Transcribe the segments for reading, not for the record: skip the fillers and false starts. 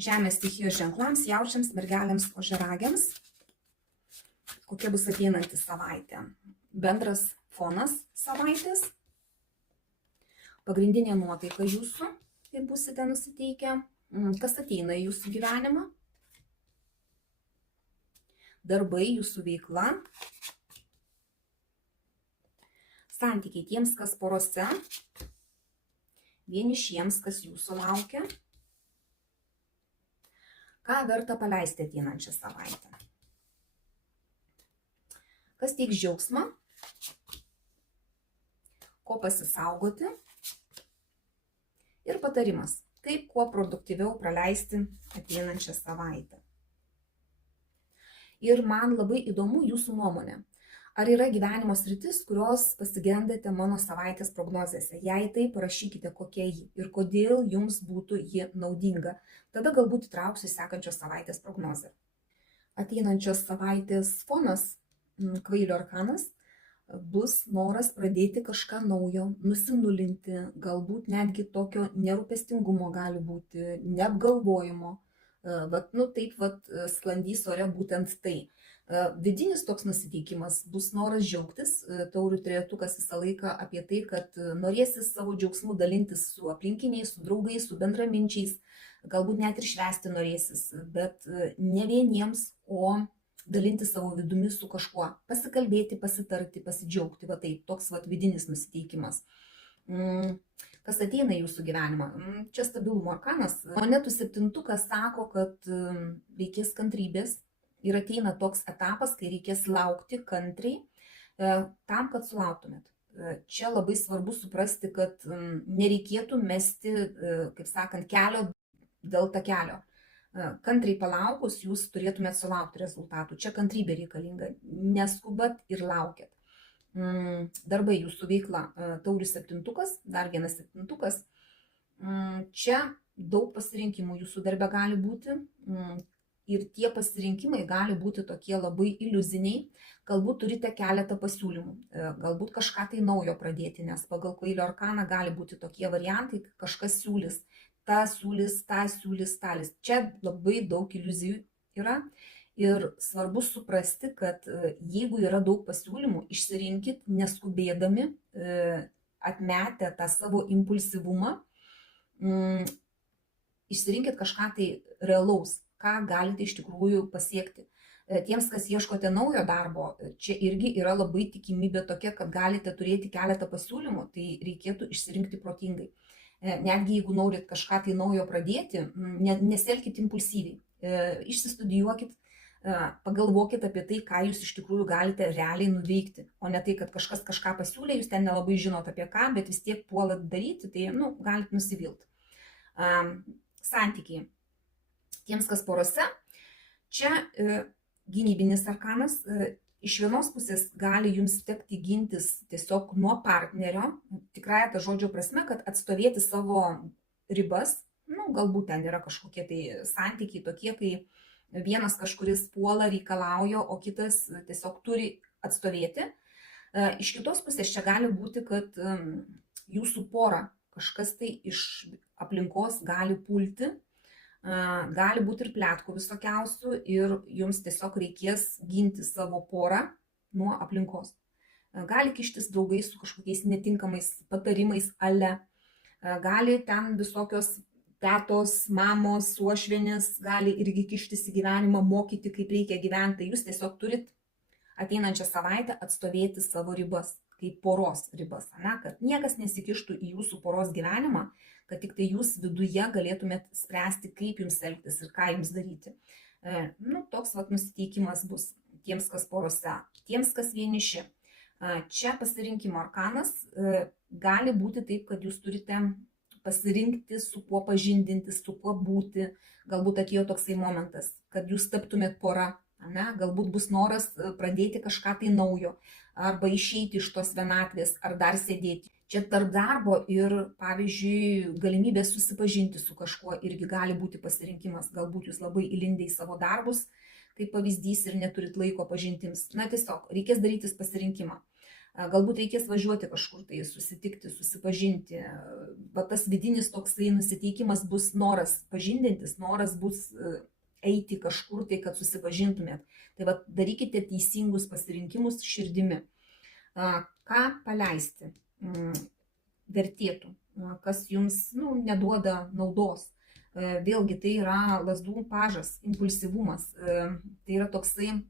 Žemės stichijos ženklams, jaučiams, mergelėms, ožiaragiams. Kokia bus ateinanti savaitė? Bendras fonas savaitės. Pagrindinė nuotaika jūsų, kaip busite nusiteikę. Kas ateina į jūsų gyvenimą? Darbai, jūsų veikla. Santykiai tiems, kas porose. Vienišiems, kas jūsų laukia. Ką verta paleisti ateinančią savaitę? Kas teiks džiaugsmą? Ko pasisaugoti? Ir patarimas, kaip kuo produktyviau praleisti ateinančią savaitę. Ir man labai įdomu jūsų nuomonė. Ar yra gyvenimo sritis, kurios pasigendate mano savaitės prognozėse? Jei tai, parašykite, kokia ji ir kodėl jums būtų ji naudinga. Tada galbūt įtrauksiu sekančios savaitės prognozę. Ateinančios savaitės fonas, kvailio arkanas, bus noras pradėti kažką naujo, nusinulinti, galbūt netgi tokio nerūpestingumo gali būti, neapgalvojimo. Sklandys ore būtent tai. Vidinis toks nusiteikimas bus noras džiaugtis, taurių trejetukas visą laiką apie tai, kad norėsis savo džiaugsmu dalintis su aplinkiniais, su draugais, su bendraminčiais, galbūt net ir švęsti norėsis, bet ne vieniems, o dalinti savo vidumi su kažkuo, pasikalbėti, pasitarti, pasidžiaugti, taip, toks vidinis nusiteikimas. Kas ateina į jūsų gyvenimą? Čia stabilumo arkanas. Monetų septintukas sako, kad reikės kantrybės ir ateina toks etapas, kai reikės laukti kantriai tam, kad sulauktumėt. Čia labai svarbu suprasti, kad nereikėtų mesti, kaip sakant, kelio dėl takelio. Kantriai palaukus jūs turėtumėt sulaukti rezultatų. Čia kantrybė reikalinga. Neskubat ir laukiat. Darbai, jūsų veikla, taurių septintukas, dar vienas septintukas. Čia daug pasirinkimų jūsų darbe gali būti ir tie pasirinkimai gali būti tokie labai iliuziniai. Galbūt turite keletą pasiūlymų, galbūt kažką tai naujo pradėti, nes pagal kvailio arkaną gali būti tokie variantai, kažkas siūlys, tą siūlys, tą siūlys, talis. Čia labai daug iliuzijų yra. Ir svarbu suprasti, kad jeigu yra daug pasiūlymų, išsirinkit neskubėdami, atmetę tą savo impulsyvumą, išsirinkit kažką tai realaus, ką galite iš tikrųjų pasiekti. Tiems, kas ieškote naujo darbo, čia irgi yra labai tikimybė tokia, kad galite turėti keletą pasiūlymų, tai reikėtų išsirinkti protingai. Netgi jeigu norit kažką tai naujo pradėti, nesielkit impulsyviai, išsistudijuokit, pagalvokit apie tai, ką jūs iš tikrųjų galite realiai nuveikti, o ne tai, kad kažkas kažką pasiūlė, jūs ten nelabai žinot apie ką, bet vis tiek puolat daryti, tai galit nusivilti. Santykiai. Tiems, kas porose, čia gynybinis arkanas, iš vienos pusės gali jums tekti gintis tiesiog nuo partnerio, tikrąja ta žodžio prasme, kad atstovėti savo ribas, galbūt ten yra kažkokie tai santykiai tokie, kai vienas kažkuris puola, reikalauja, o kitas tiesiog turi atstovėti. Iš kitos pusės čia gali būti, kad jūsų pora kažkas tai iš aplinkos gali pulti, gali būti ir pletkų visokiausių ir jums tiesiog reikės ginti savo porą nuo aplinkos. Gali kištis draugai su kažkokiais netinkamais patarimais, gali ten visokios tetos, mamos, uošvienės gali irgi kištis į gyvenimą, mokyti, kaip reikia gyventi. Jūs tiesiog turit ateinančią savaitę atstovėti savo ribas, kaip poros ribas, kad niekas nesikištų į jūsų poros gyvenimą, kad tik tai jūs viduje galėtumėt spręsti, kaip jums elgtis ir ką jums daryti. Toks nusiteikimas bus tiems, kas porose, tiems, kas vieniši. Čia pasirinkimo arkanas gali būti taip, kad jūs turite pasirinkti, su kuo pažindintis, su kuo būti. Galbūt atėjo toksai momentas, kad jūs taptumėt pora, galbūt bus noras pradėti kažką tai naujo, arba išeiti iš tos vienatvės, ar dar sėdėti. Čia tarp darbo ir, pavyzdžiui, galimybė susipažinti su kažkuo irgi gali būti pasirinkimas. Galbūt jūs labai įlindę į savo darbus, kaip pavyzdys, ir neturit laiko pažintims. Tiesiog reikės darytis pasirinkimą. Galbūt reikės važiuoti kažkur tai, susitikti, susipažinti. Bet tas vidinis toksai nusiteikimas bus noras pažindintis, noras bus eiti kažkur tai, kad susipažintumėt. Tai va, darykite teisingus pasirinkimus širdimi. Ką paleisti vertėtų, kas jums neduoda naudos. Vėlgi tai yra lazdų pažas, impulsyvumas. Tai yra toksai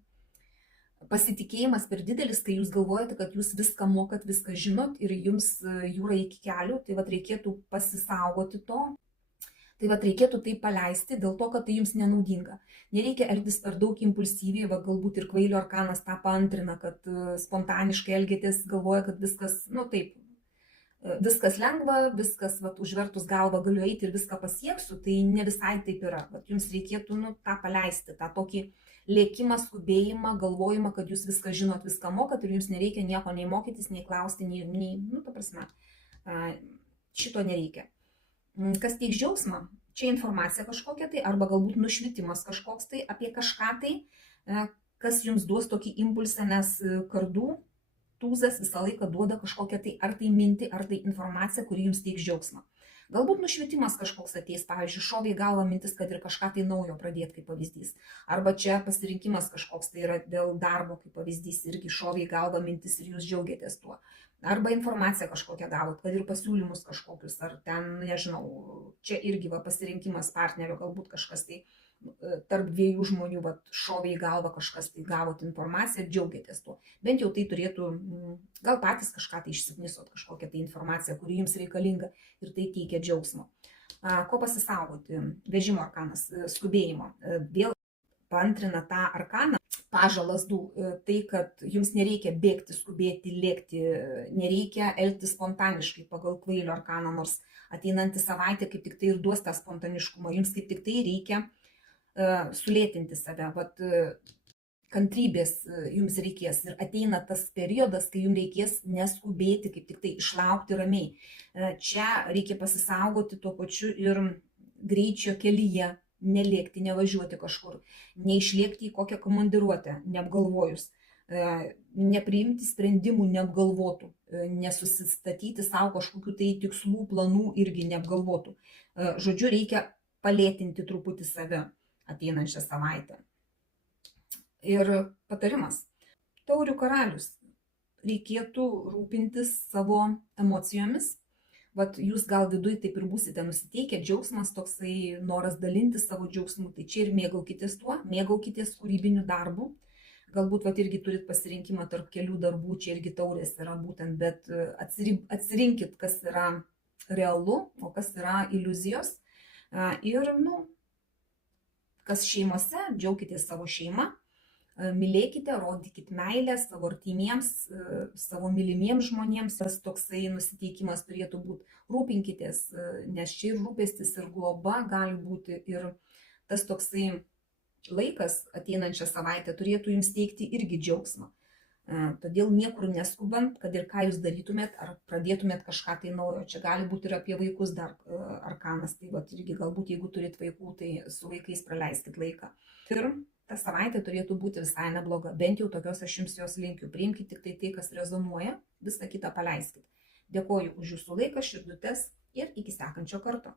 pasitikėjimas per didelis, kai jūs galvojate, kad jūs viską mokat, viską žinot ir jums jūra iki kelių, tai vat reikėtų pasisaugoti to, tai vat reikėtų tai paleisti dėl to, kad tai jums nenaudinga. Nereikia elgtis per daug impulsyviai, va galbūt ir kvailio arkanas tą paantrina, kad spontaniškai elgėtės, galvoja, kad viskas, taip, viskas lengva, viskas, vat, užvertus galvą galiu eiti ir viską pasieksiu, tai ne visai taip yra. Vat, jums reikėtų tą paleisti, tą tokį lėkimą, skubėjimą, galvojimą, kad jūs viską žinot, viską mokat ir jums nereikia nieko nei mokytis, nei klausti, ta prasme, šito nereikia. Kas teiks džiaugsmą? Čia informacija kažkokia tai, arba galbūt nušvitimas kažkoks tai apie kažką tai, kas jums duos tokį impulsą, nes kardų tūzas visą laiką duoda kažkokią tai, ar tai mintį, ar tai informaciją, kuri jums teiks džiaugsmą. Galbūt nušvitimas kažkoks ateis, pavyzdžiui, šovė į galvą mintis, kad ir kažką tai naujo pradėti kaip pavyzdys. Arba čia pasirinkimas kažkoks tai yra dėl darbo kaip pavyzdys, irgi šovė į galvą mintis ir jūs džiaugiatės tuo. Arba informaciją kažkokią gavot, kad ir pasiūlymus kažkokius, ar ten, nežinau, čia irgi pasirinkimas partnerio, galbūt kažkas tai tarp dviejų žmonių šovė į galvą kažkas tai, gavot informaciją ir džiaugiatės tuo. Bent jau tai turėtų, gal patys kažką tai išsiknisot, kažkokią tai informaciją, kuri jums reikalinga ir tai teikia džiaugsmo. Ko pasisaugoti? Vežimo arkanas, skubėjimo. Vėl paantrina tą arkaną, pažą lazdų, tai, kad jums nereikia bėgti, skubėti, lėkti, nereikia elgtis spontaniškai pagal kvailio arkaną, nors ateinanti savaitė kaip tik tai ir duos tą spontaniškumą, jums kaip tik tai reikia sulėtinti save, kantrybės jums reikės ir ateina tas periodas, kai jums reikės neskubėti, kaip tik tai išlaukti ramiai. Čia reikia pasisaugoti tuo pačiu ir greičio kelyje, nelėkti, nevažiuoti kažkur, neišlėkti į kokią komandiruotę, neapgalvojus, nepriimti sprendimų neapgalvotų, nesusistatyti savo kažkokių tai tikslų, planų irgi neapgalvotų. Žodžiu, reikia palėtinti truputį save ateinančią savaitę. Ir patarimas. Taurių karalius. Reikėtų rūpintis savo emocijomis. Vat jūs gal viduj taip ir būsite nusiteikę, džiaugsmas toksai, noras dalinti savo džiaugsmu, tai čia ir mėgaukitės tuo, mėgaukitės kūrybiniu darbu. Galbūt irgi turit pasirinkimą tarp kelių darbų, čia irgi taurės yra būtent, bet atsirinkit, kas yra realu, o kas yra iliuzijos. Ir, kas šeimose, džiaukitės savo šeimą, mylėkite, rodykit meilę savo artimiems, savo mylimiems žmonėms, tas toksai nusiteikimas turėtų būti, rūpinkitės, nes čia ir rūpestis, ir globa gali būti, ir tas toksai laikas ateinančią savaitę turėtų jums teikti irgi džiaugsmą. Todėl niekur neskubant, kad ir ką jūs darytumėt, ar pradėtumėt kažką tai naujo. Čia gali būti ir apie vaikus dar arkanas, tai irgi galbūt jeigu turit vaikų, tai su vaikais praleiskit laiką. Ir ta savaitė turėtų būti visai nebloga, bent jau tokios aš jums jos linkiu. Priimkite tik tai, kas rezonuoja, visą kitą paleiskit. Dėkoju už jūsų laiką, širdutes ir iki sekančio karto.